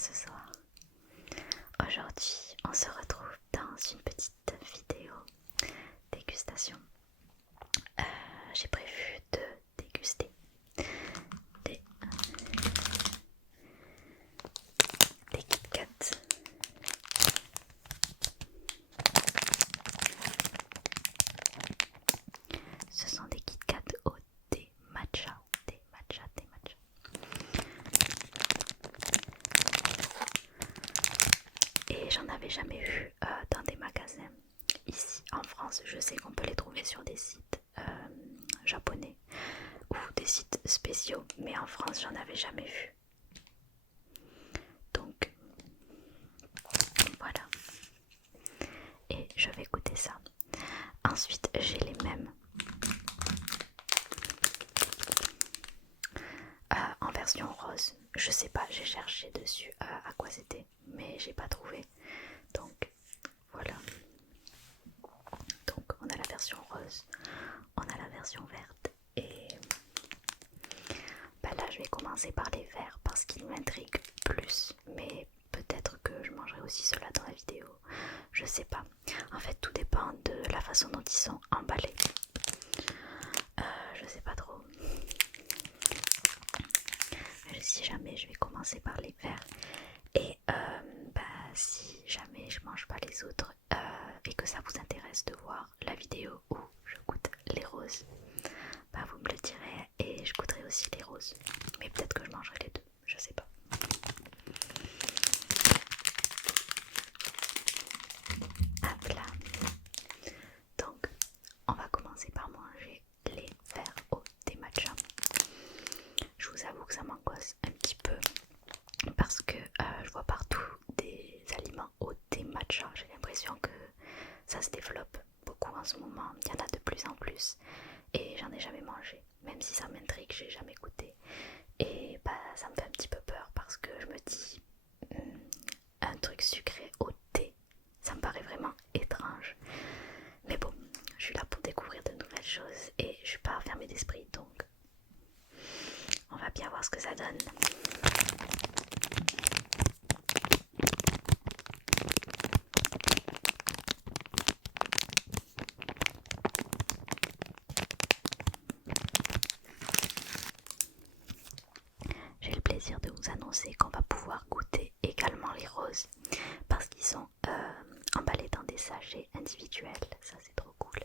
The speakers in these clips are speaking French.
ce soir. Aujourd'hui, on se retrouve dans une petite vidéo dégustation. J'ai prévu de déguster des Kit Kat. Ce sont des Kit Kat au thé matcha. Thé matcha. Et j'en avais jamais vu dans des magasins. Ici en France, je sais qu'on peut les trouver sur des sites japonais ou des sites spéciaux, mais en France, j'en avais jamais vu. Donc voilà. Et je vais goûter ça. Ensuite, j'ai les mêmes en version rose. Je sais pas, j'ai cherché dessus à quoi c'était, mais j'ai pas trouvé. Donc voilà. Donc on a la version rose, on a la version verte et là je vais commencer par les verts parce qu'ils m'intriguent plus, mais peut-être que je mangerai aussi cela dans la vidéo, je sais pas. En fait tout dépend de la façon dont ils sont emballés. Je sais pas trop. Mais si jamais je vais commencer par les verts et si jamais je mange pas les autres et que ça vous intéresse de voir la vidéo où je goûte les roses, vous me le direz et je goûterai aussi les roses, mais peut-être que je mangerai les deux, je sais pas. Hop là. Donc on va commencer par manger les verres au thé matcha. Je vous avoue que ça m'angoisse un petit peu parce que je vois partout des aliments au thé matcha. J'ai l'impression que ça se développe beaucoup en ce moment, il y en a de plus en plus et j'en ai jamais mangé, même si ça m'intrigue, j'ai jamais goûté et ça me fait un petit peu peur parce que je me dis un truc sucré au thé, ça me paraît vraiment étrange, mais bon, je suis là pour découvrir de nouvelles choses et je suis pas fermée d'esprit, donc on va bien voir ce que ça donne. J'ai le plaisir de vous annoncer qu'on va pouvoir goûter également les roses parce qu'ils sont emballés dans des sachets individuels, ça c'est trop cool.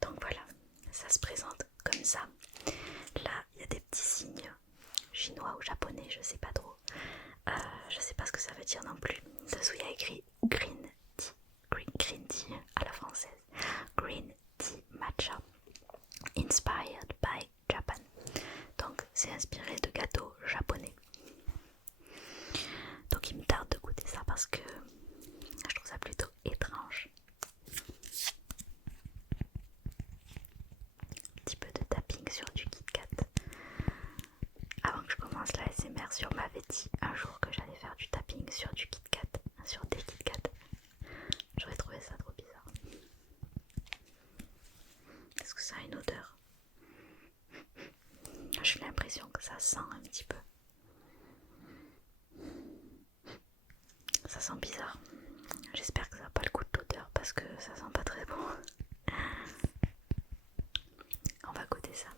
Donc voilà, ça se présente comme ça. Là il y a des petits signes chinois ou japonais, je sais pas trop. Je sais pas ce que ça veut dire non plus. Dessous il y a écrit green tea à la française. Green tea matcha inspired by Japan. Donc c'est inspiré de gâteaux japonais. Donc il me tarde de goûter ça parce que je trouve ça plutôt étrange. Un petit peu de tapping sur du Kit Kat. Avant que je commence la ASMR, sur m'avait dit un jour que j'allais faire du tapping sur du Kit Kat, sur des Kit Kat. J'aurais trouvé ça trop bizarre. Est-ce que ça a une odeur? J'ai l'impression que ça sent un petit peu. Ça sent bizarre. J'espère que ça n'a pas le goût de l'odeur parce que ça sent pas très bon. On va goûter ça.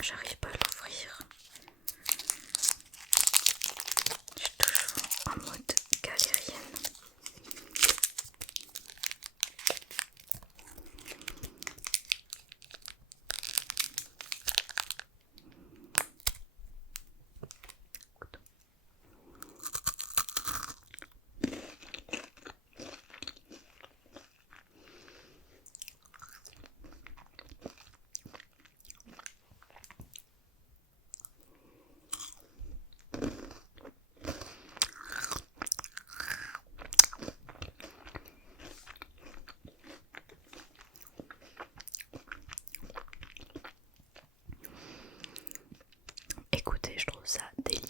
J'arrive pas à l'ouvrir. Je suis toujours en mode galérienne.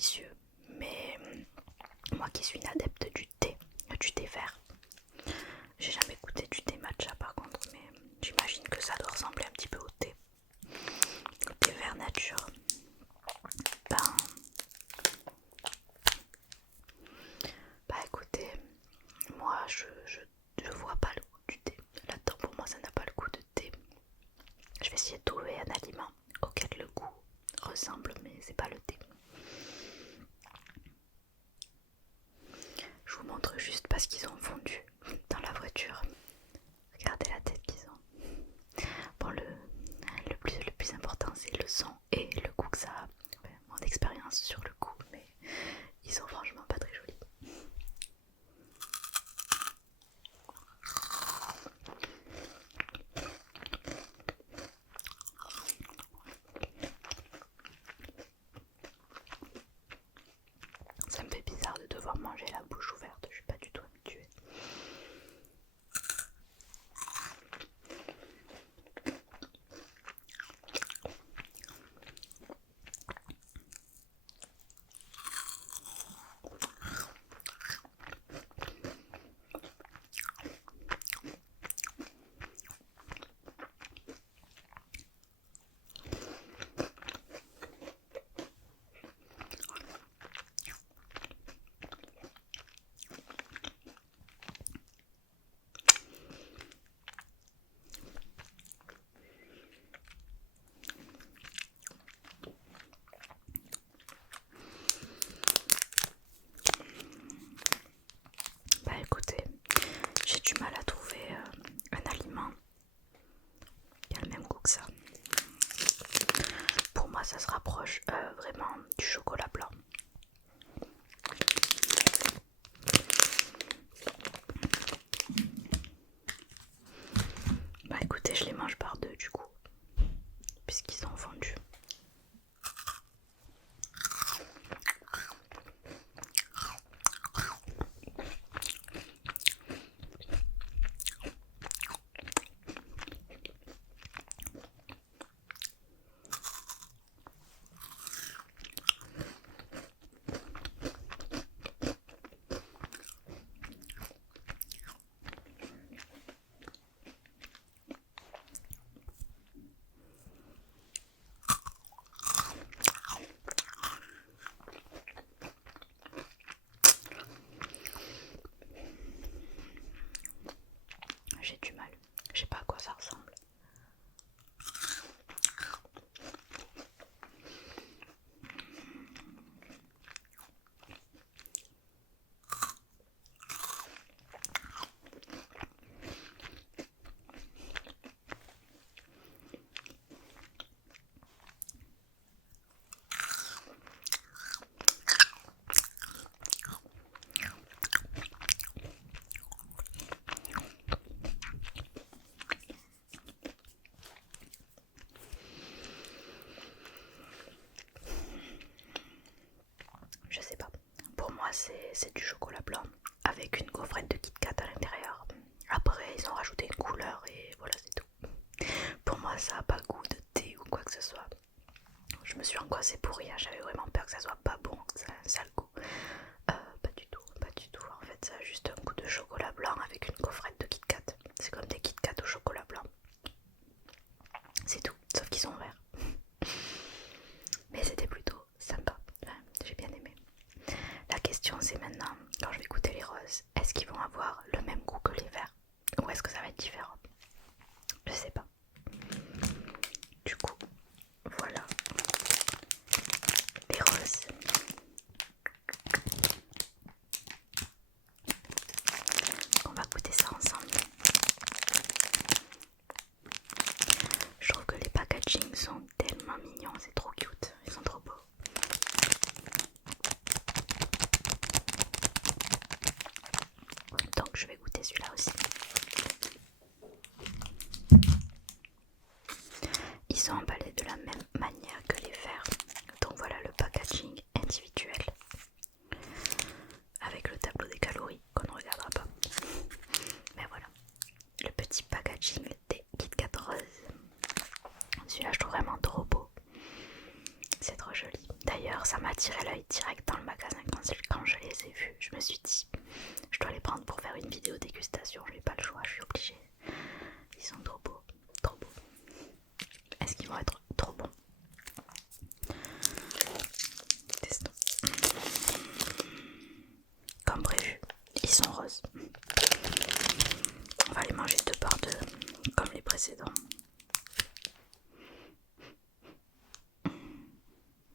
délicieux. Mais moi qui suis une adepte du thé vert, j'ai jamais goûté du thé matcha par contre, mais j'imagine que ça doit ressembler un petit peu au thé. Le thé vert nature. Bah écoutez, moi je vois pas le goût du thé. Là-dedans pour moi ça n'a pas le goût de thé. Je vais essayer de trouver un aliment auquel le goût ressemble, mais c'est pas le thé. Je vous montre juste parce qu'ils ont fondu dans la voiture. Regardez la tête qu'ils ont. Bon, le plus important c'est le son et le goût que ça a. Enfin, mon expérience sur le goût, mais ils sont franchement pas très jolis. Ça me fait bizarre de devoir manger la bouche ouverte, je suis pas du tout habituée. Bah écoutez, j'ai du mal à trouver un aliment qui a le même goût que ça. Pour moi ça se rapproche vraiment du chocolat blanc. Bah écoutez, je les mange par deux du coup, puisqu'ils sont fondus. J'ai du mal, je sais pas à quoi ça ressemble. Je sais pas, pour moi c'est du chocolat blanc avec une gaufrette de Kit Kat à l'intérieur. Après ils ont rajouté une couleur et voilà, c'est tout. Pour moi ça a pas goût de thé ou quoi que ce soit. Je me suis angoissée pour rien, j'avais vraiment peur que ça soit pas bon, que ça ait un sale goût. Pas du tout, pas du tout. En fait ça a juste un goût de chocolat blanc avec une gaufrette de Kit Kat. C'est comme des Kit Kat au chocolat blanc. C'est tout, sauf qu'ils sont verts. Mais c'était plutôt sympa, enfin, j'ai bien aimé. La question c'est maintenant, quand je vais goûter les roses, est-ce qu'ils vont avoir le même goût que les verts ou est-ce que ça va être différent? Je sais pas. Du coup, voilà les roses. On va goûter ça ensemble. Je trouve que les packaging sont tellement mignons, c'est trop cute, ils sont trop beaux. Donc je vais goûter celui-là aussi. Ils sont emballés de la même manière que les verres. Donc voilà le packaging individuel avec le tableau des calories qu'on ne regardera pas. Mais voilà, le petit packaging des Kit Kat roses. Celui-là je trouve vraiment trop beau. C'est trop joli. D'ailleurs ça m'a attiré l'œil direct dans le magasin quand je les ai vus. Je me suis dit, je dois les prendre pour faire une vidéo dégustation. J'ai pas le choix, je suis obligée. Ils sont trop beaux, trop beaux. Est-ce qu'ils vont être trop bons? Testons. Comme prévu, ils sont roses. On va les manger deux par deux, comme les précédents.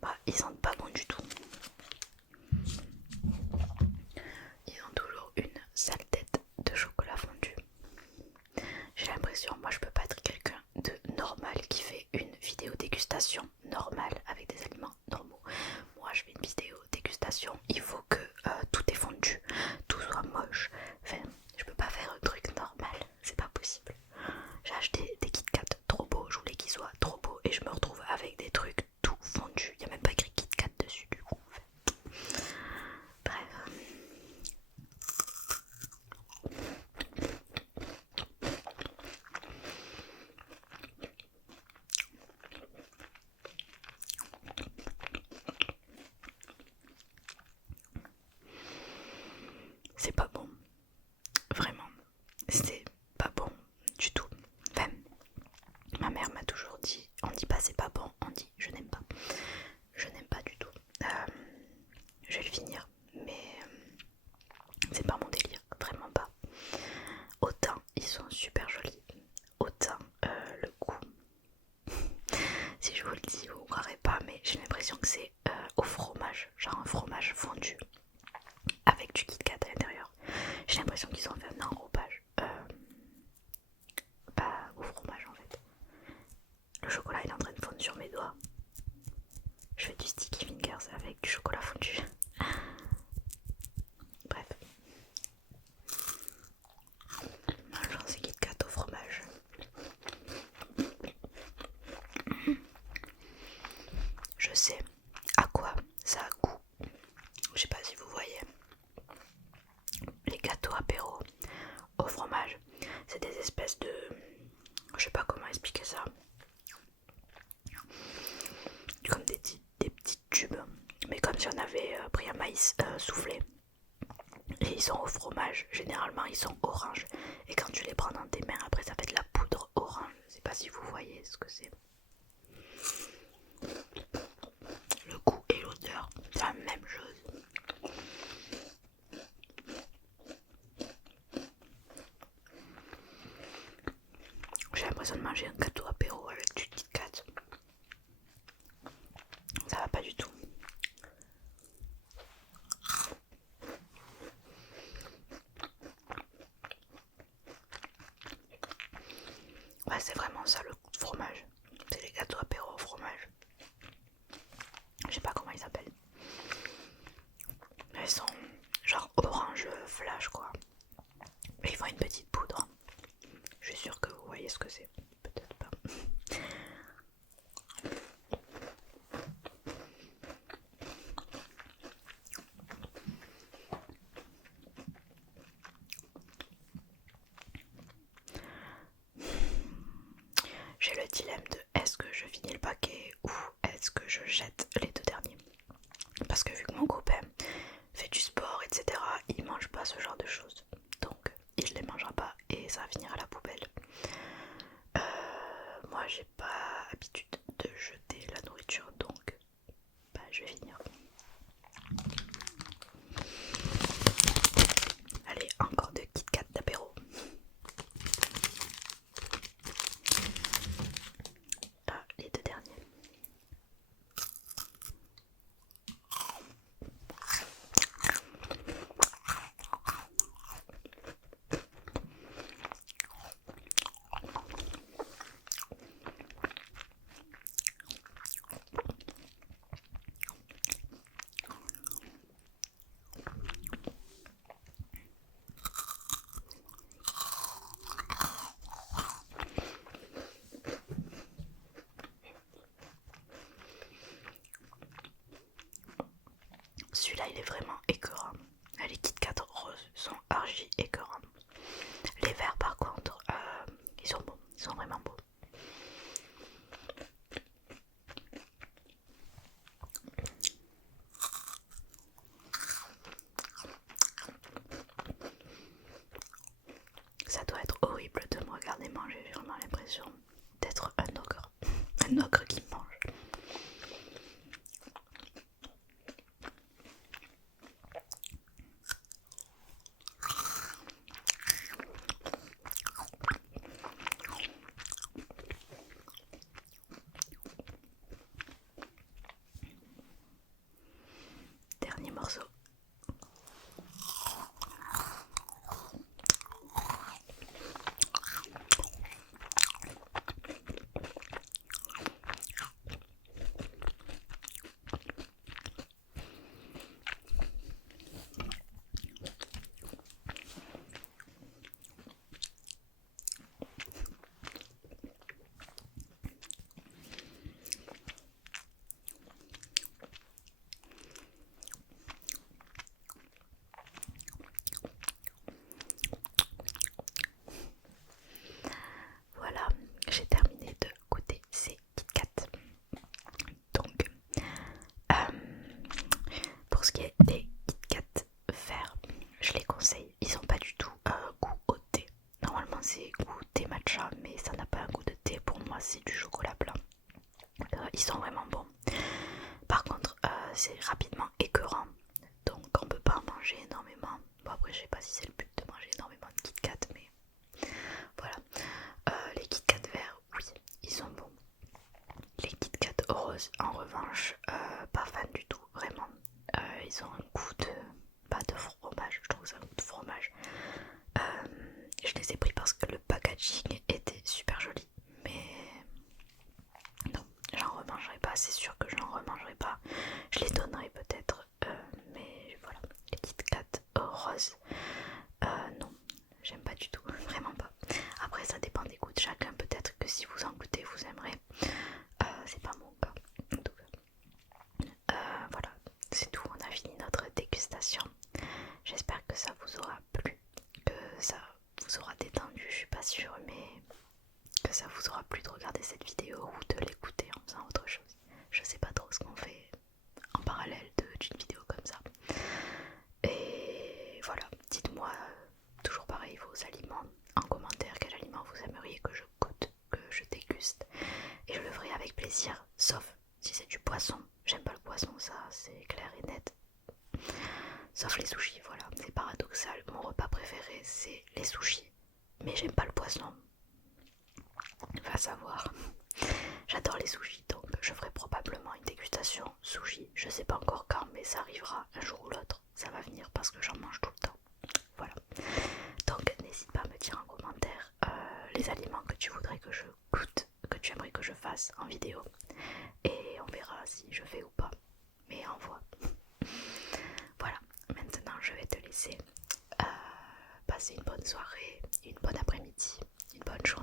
Bah, ils sentent pas bon du tout. Ils ont toujours une sale tête de chocolat fondu. J'ai l'impression, moi je peux pas être quelqu'un de normal qui fait une vidéo dégustation normale avec des aliments normaux. Moi je fais une vidéo dégustation, il faut que tout est fondu, tout soit moche. Enfin, je peux pas faire un truc normal, c'est pas possible. J'ai acheté des Kit Kat trop beaux, je voulais qu'ils soient trop beaux et je me retrouve avec des trucs tout fondus. Il n'y a même pas écrit Kit Kat dessus du coup. En fait. Bref. C'est pas bon. Vraiment. C'est pas bon du tout. Enfin, ma mère m'a toujours dit, on dit pas c'est pas bon, on dit je n'aime pas. Je n'aime pas du tout. Je vais le finir, mais c'est pas mon délire, vraiment pas. Autant ils sont super jolis, autant le goût. Si je vous le dis, vous ne croirez pas, mais j'ai l'impression que c'est au fromage, genre un fromage fondu avec du Kit Kat à l'intérieur. J'ai l'impression qu'ils ont fait un enrobage au fromage en fait. Le chocolat il est en train de fondre sur mes doigts. Je fais du sticky fingers avec du chocolat fondu. Bref. Mangeons ces Kit Kat au fromage. Je sais à quoi ça a goût. Je sais pas si vous voyez. Les gâteaux apéro au fromage, c'est des espèces de... Je sais pas comment expliquer ça. Comme des petits tubes. Mais comme si on avait pris un maïs soufflé. Et ils sont au fromage. Généralement ils sont orange. Et quand tu les prends dans tes mains, après ça fait de la poudre orange. Je sais pas si vous voyez ce que c'est. Le goût et l'odeur, c'est la même chose. J'ai l'impression de manger un gâteau apéro avec du Kit Kat. Ça va pas du tout. Ouais, c'est vraiment ça le fromage. C'est les gâteaux apéro au fromage. Je sais pas comment ils s'appellent. Mais ils sont genre orange flash quoi. Et ils font une petite poudre. Je suis sûre que vous voyez ce que c'est. Peut-être pas. J'ai le dilemme de est-ce que je finis le paquet ou est-ce que je jette les deux derniers. Parce que vu que mon copain fait du sport, etc., il mange pas ce genre de choses. Donc il les mangera pas et ça va finir à la poubelle. Moi j'ai pas habitude de jeter la nourriture, donc je vais finir. Allez, encore de Kit Kat d'apéro. Ah, les deux derniers. Celui-là il est vraiment écœurant. Les Kit Kat roses sont archi écœurants. Les verts par contre, ils sont beaux, ils sont vraiment beaux. morceau. Voilà, j'ai terminé de goûter ces Kit Kat. Donc, pour ce qui est des Kit Kat verts, je les conseille. Ils n'ont pas du tout goût au thé. Normalement c'est goût thé matcha, mais ça n'a pas un goût de thé. Pour moi c'est du chocolat blanc. Ils sont vraiment bons. Par contre c'est rapidement écœurant, donc on peut pas en manger énormément. Bon après je sais pas si c'est le but de manger énormément de Kit Kat, mais voilà. Les Kit Kat verts, oui, ils sont bons. Les Kit Kat roses, en revanche, pas fan du tout, vraiment. Ils ont un goût de... pas de fromage, je trouve ça un goût de fromage. Je les ai pris parce que le packaging était super joli, mais non, j'en remangerai pas, c'est sûr que j'en remangerai pas. Je les donnerai peut-être, mais voilà, les Kit Kat roses, non, j'aime pas du tout, vraiment pas. Après ça dépend des goûts de chacun, peut-être que si vous en goûtez vous aimerez, c'est pas mon cas. Donc, voilà, c'est tout, on a fini notre dégustation. J'espère que ça vous aura plu, que ça vous aura détendu, je suis pas sûre, mais que ça vous aura plu de regarder cette vidéo ou de l'écouter en faisant autre chose. Je sais pas trop ce qu'on fait en parallèle d'une vidéo comme ça. Et voilà, dites-moi toujours pareil vos aliments en commentaire, quels aliments vous aimeriez que je goûte, que je déguste, et je le ferai avec plaisir, sauf si c'est du poisson. J'aime pas le poisson, ça c'est clair et net. Sauf les sushis, voilà, c'est paradoxal. Mon repas préféré c'est les sushis, mais j'aime pas le poisson. Va savoir. J'adore les sushis, donc je ferai probablement une dégustation sushi. Je sais pas encore quand, mais ça arrivera un jour ou l'autre. Ça va venir parce que j'en mange tout le temps. Voilà. Donc n'hésite pas à me dire en commentaire les aliments que tu voudrais que je goûte, que tu aimerais que je fasse en vidéo. Et on verra si je fais ou pas. Mais envoie. Voilà. Maintenant je vais te laisser passer une bonne soirée, une bonne après-midi, une bonne journée.